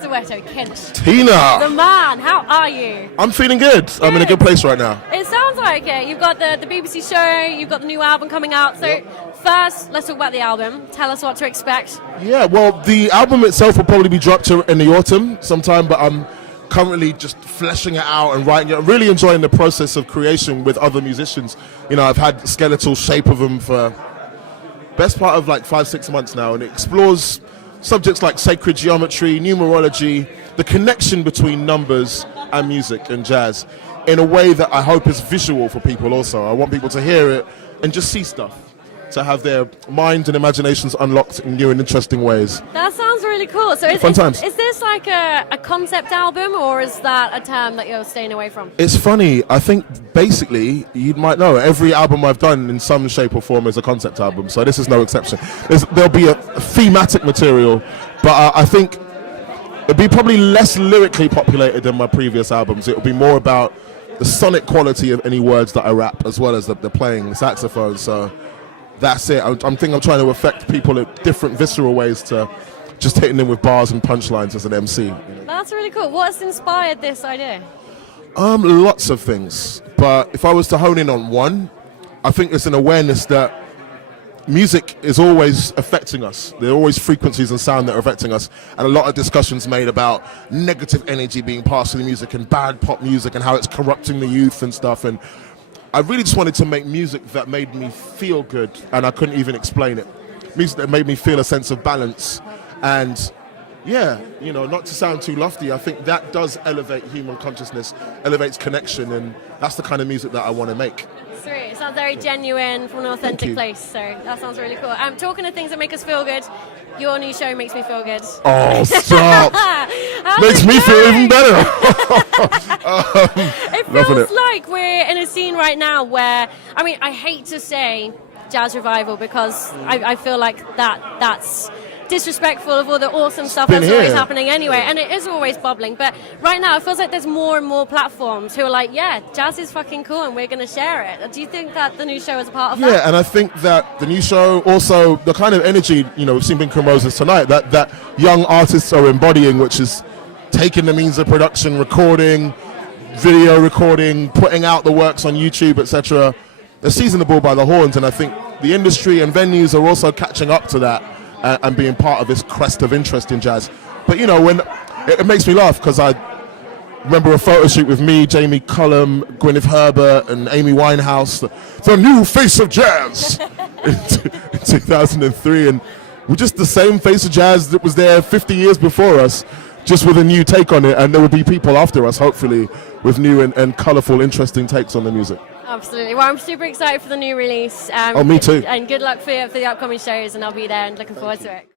Soweto Kinch. Tina! The man, how are you? I'm feeling good. I'm in a good place right now. It sounds like it. You've got the BBC show, you've got the new album coming out. So first, let's talk about the album. Tell us what to expect. Yeah, well, the album itself will probably be dropped in the autumn sometime, but I'm currently just fleshing it out and writing it. I'm really enjoying the process of creation with other musicians. You know, I've had skeletal shape of them for best part of like 5-6 months now, and it explores subjects like sacred geometry, numerology, the connection between numbers and music and jazz in a way that I hope is visual for people also. I want people to hear it and just see stuff, to have their minds and imaginations unlocked in new and interesting ways. That sounds really cool. So Fun times. Is this like a concept album, or is that a term that you're staying away from? It's funny, I think basically, you might know, every album I've done in some shape or form is a concept album, so this is no exception. There'll be a thematic material, but I think it'll be probably less lyrically populated than my previous albums. It'll be more about the sonic quality of any words that I rap, as well as the playing saxophone, so that's it. I'm trying to affect people in different visceral ways to just hitting them with bars and punchlines as an MC. You know? That's really cool. What's inspired this idea? Lots of things. But if I was to hone in on one, I think it's an awareness that music is always affecting us. There are always frequencies and sound that are affecting us. And a lot of discussions made about negative energy being passed through the music and bad pop music and how it's corrupting the youth and stuff. And I really just wanted to make music that made me feel good, and I couldn't even explain it. Music that made me feel a sense of balance. And yeah, you know, not to sound too lofty, I think that does elevate human consciousness, elevates connection, and that's the kind of music that I want to make. Sweet. It sounds very genuine from an authentic place, so that sounds really cool. Talking of things that make us feel good, your new show makes me feel good. Oh, stop. Makes me feel even better. It feels like we're in a scene right now where, I mean, I hate to say jazz revival because I feel like that's disrespectful of all the awesome stuff that's always happening anyway, and it is always bubbling, but right now it feels like there's more and more platforms who are like, yeah, jazz is fucking cool and we're going to share it. Do you think that the new show is a part of that? Yeah, and I think that the new show, also the kind of energy, you know, we've seen Pink Roses tonight, that young artists are embodying, which is taking the means of production, recording, video recording, putting out the works on YouTube, etc. They're seizing the ball by the horns, and I think the industry and venues are also catching up to that and being part of this crest of interest in jazz. But you know, when it makes me laugh because I remember a photo shoot with me, Jamie Cullum, Gwyneth Herbert, and Amy Winehouse, the new face of jazz in 2003, and we're just the same face of jazz that was there 50 years before us, just with a new take on it, and there will be people after us, hopefully, with new and colourful, interesting takes on the music. Absolutely. Well, I'm super excited for the new release. Me too. And good luck for the upcoming shows, and I'll be there and looking forward to it.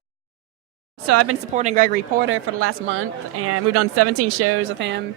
So I've been supporting Gregory Porter for the last month, and we've done 17 shows with him.